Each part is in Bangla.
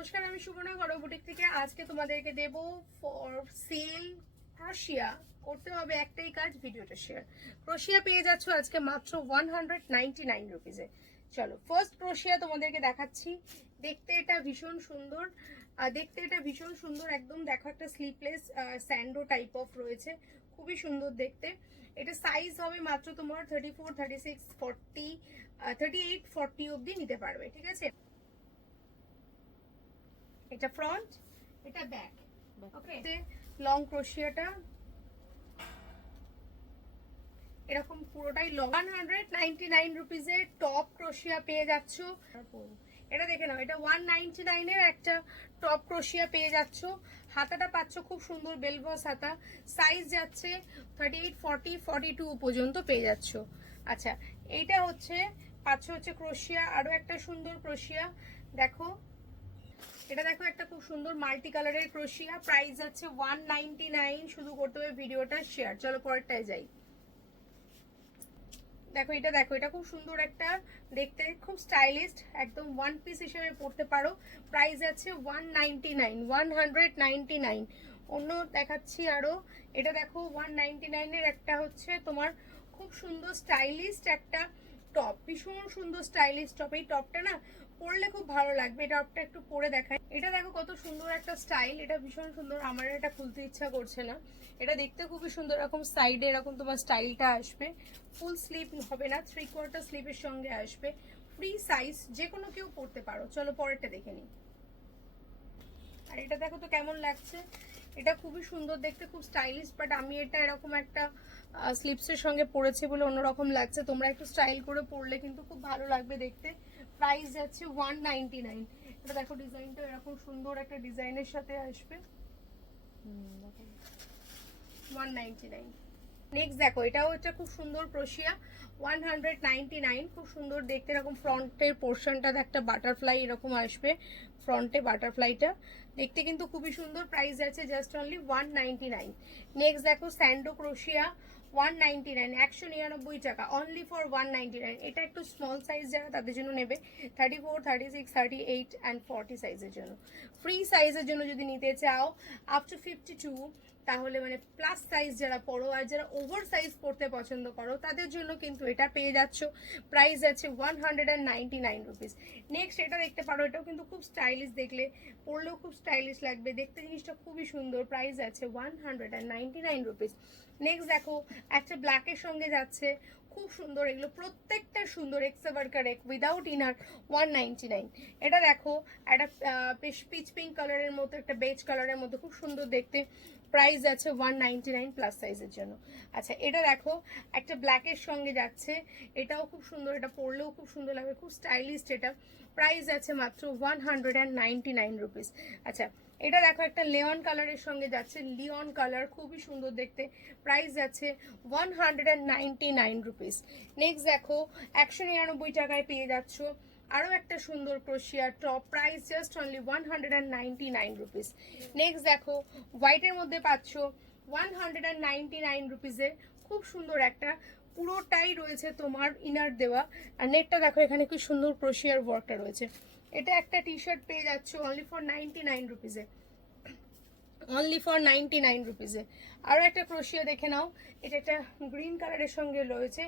নমস্কার, আমি সুবর্ণা গড় বুটিক থেকে। আজকে তোমাদেরকে দেব ফর সেল ক্রোশিয়া করতে হবে একটাই কাজ, ভিডিওটা শেয়ার ক্রোশিয়া পেয়ে যাচ্ছ আজকে মাত্র ওয়ান হান্ড্রেড নাইনটি নাইন রুপিজে চলো ফার্স্ট ক্রোশিয়া তোমাদেরকে দেখাচ্ছি। দেখতে এটা ভীষণ সুন্দর। দেখতে এটা ভীষণ সুন্দর, একদম দেখো একটা স্লিপলেস স্যান্ডো টাইপ অফ রয়েছে। খুবই সুন্দর দেখতে। এটা সাইজ হবে মাত্র তোমার thirty four thirty six forty thirty eight forty অবধি নিতে পারবে, ঠিক আছে? এটা ফ্রন্ট এটা ব্যাক ওকে লং ক্রোশিয়াটা এরকম পুরোটাই long one hundred ninety nine রুপিজের top ক্রোশিয়া পেয়ে যাচ্ছ। এটা দেখে নাও এটা ওয়ান নাইনটি নাইনের একটা টপ ক্রোশিয়া পেয়ে যাচ্ছ। হাতাটা পাচ্ছ খুব সুন্দর বেলবস হাতা। সাইজ যাচ্ছে thirty eight forty forty two পর্যন্ত পেয়ে যাচ্ছ। আচ্ছা এইটা হচ্ছে পাচ্ছ হচ্ছে ক্রোশিয়া আরও একটা সুন্দর ক্রোশিয়া দেখো এটা দেখো, একটা খুব সুন্দর মাল্টি কালারের ক্রোশিয়া। প্রাইস আছে ওয়ান শুধু করতে হবে ভিডিওটা শেয়ার চলো পরেরটায় যাই। দেখো, এটা দেখো, এটা খুব সুন্দর একটা দেখতে, খুব স্টাইলিস্ট একদম ওয়ান পিস হিসেবে পড়তে পারো। প্রাইস আছে one ninety nine one hundred nine অন্য দেখাচ্ছি আরও। এটা দেখো ওয়ান নাইনটি নাইনের একটা হচ্ছে তোমার খুব সুন্দর স্টাইলিস্ট একটা টপ ভীষণ সুন্দর স্টাইলিশ টপ এই টপটা না পরলে খুব ভালো লাগবে। এটা টপটা একটু পরে দেখায় এটা দেখো কত সুন্দর একটা স্টাইল এটা ভীষণ সুন্দর। আমার এটা খুলতে ইচ্ছা করছে না। এটা দেখতে খুবই সুন্দর। এরকম সাইডে এরকম তোমার স্টাইলটা আসবে। ফুল স্লিপ হবে না। থ্রি কোয়ার্টার স্লিপের সঙ্গে আসবে। ফ্রি সাইজ যে কোনো কেউ পরতে পারো। চলো পরেরটা দেখে নিই। আর এটা দেখো তো কেমন লাগছে। এটা খুবই সুন্দর দেখতে, খুব স্টাইলিশ বাট আমি এটা এরকম একটা স্লিপসের সঙ্গে পরেছি বলে অন্যরকম লাগছে। তোমরা একটু স্টাইল করে পরলে কিন্তু খুব ভালো লাগবে দেখতে। প্রাইস যাচ্ছে ওয়ান নাইনটি নাইন এটা দেখো ডিজাইনটা এরকম সুন্দর একটা ডিজাইনের সাথে আসবে। ওয়ান নাইনটি নাইন নেক্সট দেখো, এটাও একটা খুব সুন্দর ক্রোশিয়া ওয়ান হান্ড্রেড নাইন খুব সুন্দর দেখতে এরকম ফ্রন্টের পোর্শনটা একটা বাটারফ্লাই এরকম আসবে ফ্রন্টে বাটারফ্লাইটা দেখতে কিন্তু খুবই সুন্দর প্রাইস আছে just only one nine next দেখো sando crochet one ninety nine একশো নিরানব্বই টাকা only for one ninety nine এটা একটু স্মল সাইজ যারা তাদের জন্য নেবে thirty four thirty six thirty eight and forty সাইজের জন্য ফ্রি সাইজের জন্য যদি নিতে চাও আপ টু ফিফটি টু তাহলে মানে প্লাস সাইজ যারা পড়ো আর যারা ওভার সাইজ পড়তে পছন্দ করো, তাদের জন্য কিন্তু এটা পেয়ে যাচ্ছ। প্রাইস আছে one hundred and ninety nine rupees next এটা দেখতে পারো, এটাও কিন্তু খুব স্টাইলিশ দেখলে পড়লেও খুব স্টাইলিশ লাগবে। দেখতে জিনিসটা খুবই সুন্দর প্রাইস আছে one hundred and ninety nine rupees next দেখো, একটা ব্ল্যাকের সঙ্গে যাচ্ছে। খুব সুন্দর এগুলো, প্রত্যেকটা সুন্দর এক্সা ওয়ার্কার এক উইদাউট ইনার ওয়ান নাইন এটা দেখো, একটা বেশ পিচ পিঙ্ক কালারের মতো, একটা বেজ কালারের মতো, খুব সুন্দর দেখতে। প্রাইস আছে ওয়ান নাইনটি নাইন প্লাস সাইজের জন্য। আচ্ছা এটা দেখো, একটা ব্ল্যাকের সঙ্গে যাচ্ছে। এটাও খুব সুন্দর, এটা পরলেও খুব সুন্দর লাগবে, খুব স্টাইলিস্ট এটা। প্রাইস আছে মাত্র one hundred and ninety nine rupees আচ্ছা এটা দেখো, একটা লিওন কালারের সঙ্গে যাচ্ছে। লিওন কালার খুবই সুন্দর দেখতে। প্রাইস যাচ্ছে one hundred and nine rupees next দেখো, একশো নিরানব্বই টাকায় পেয়ে যাচ্ছ। আরও একটা সুন্দর crochet top price just only one hundred and ninety nine rupees next দেখো হোয়াইটের মধ্যে পাচ্ছ one hundred and ninety nine খুব সুন্দর একটা পুরোটাই রয়েছে তোমার ইনার দেওয়া। আর নেটটা দেখো, এখানে কি সুন্দর ক্রোশিয়ার ওয়ার্কটা রয়েছে। এটা একটা টি শার্ট পেয়ে যাচ্ছ অনলি ফর নাইনটি নাইন রুপিসে অনলি ফর নাইনটি নাইন রুপিসে আরও একটা ক্রোশিয়া দেখে নাও। এটা একটা গ্রিন কালারের সঙ্গে রয়েছে।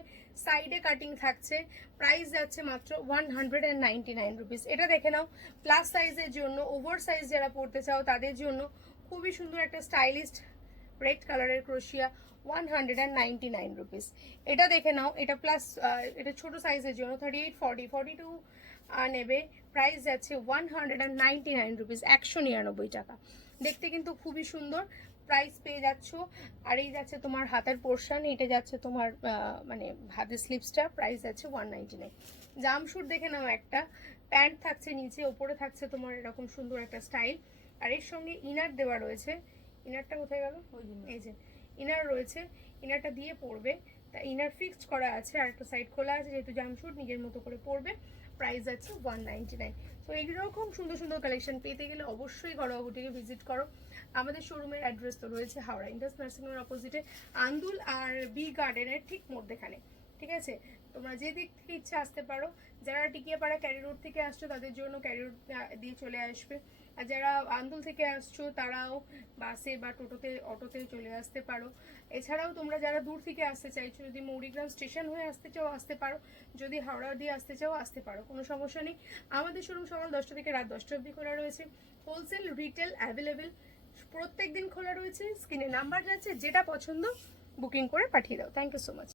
সাইডে কাটিং থাকছে। প্রাইস যাচ্ছে মাত্র one hundred and ninety nine rupees এটা দেখে নাও। প্লাস সাইজের জন্য ওভার সাইজ যারা পড়তে চাও, তাদের জন্য খুবই সুন্দর একটা স্টাইলিস্ট রেড কালারের crochet one hundred and ninety nine rupees এটা দেখে নাও, এটা প্লাস এটা ছোট সাইজের জন্য thirty eight forty forty two নেবে। প্রাইস যাচ্ছে one hundred and ninety nine rupees একশো নিরানব্বই টাকা। দেখতে কিন্তু খুবই সুন্দর প্রাইস পেয়ে যাচ্ছ। আর এই যাচ্ছে তোমার হাতের পোর্শন এটা যাচ্ছে তোমার মানে হাতের স্লিপসটা প্রাইস যাচ্ছে ওয়ান নাইনটি নাইন জামশুট দেখে নাও একটা, প্যান্ট থাকছে নিচে, ওপরে থাকছে তোমার এরকম সুন্দর একটা স্টাইল আর এর সঙ্গে ইনার দেওয়া রয়েছে ইনারটা কোথায় গেল? এই যে ইনার রয়েছে ইনারটা দিয়ে পরবে তা ইনার ফিক্সড করা আছে আর একটা সাইড খোলা আছে যেহেতু জামশুট নিজের মতো করে পরবে প্রাইস আছে ওয়ান নাইনটি নাইন তো এইরকম সুন্দর সুন্দর কালেকশন পেতে গেলে অবশ্যই ঘরোয়া বুটিকে ভিজিট করো। আমাদের শোরুমের অ্যাড্রেস তো রয়েছে হাওড়া ইন্ডাস নার্সিং হোমের অপোজিটে আন্দুল আর বি গার্ডেনের ঠিক মধ্যেখানে। ঠিক আছে? তোমরা যে দিক থেকে ইচ্ছা আসতে পারো। যারা টিকিয়াপাড়া ক্যারি রোড থেকে আসছো তাদের জন্য ক্যারি রোড দিয়ে চলে আসবে। আর যারা আন্দোল থেকে আসছো, তারাও বাসে বা টোটোতে, অটোতে চলে আসতে পারো। এছাড়াও তোমরা যারা দূর থেকে আসতে চাইছো, যদি মৌরিগ্রাম স্টেশন হয়ে আসতে চাও, আসতে পারো। যদি হাওড়া দিয়ে আসতে চাও, আসতে পারো। কোনো সমস্যা নেই। আমাদের শোরুম সকাল দশটা থেকে রাত দশটা অবধি খোলা রয়েছে। হোলসেল রিটেল অ্যাভেলেবেল প্রত্যেক দিন খোলা রয়েছে। স্ক্রিনে নাম্বার যাচ্ছে যেটা পছন্দ বুকিং করে পাঠিয়ে দাও। Thank you so much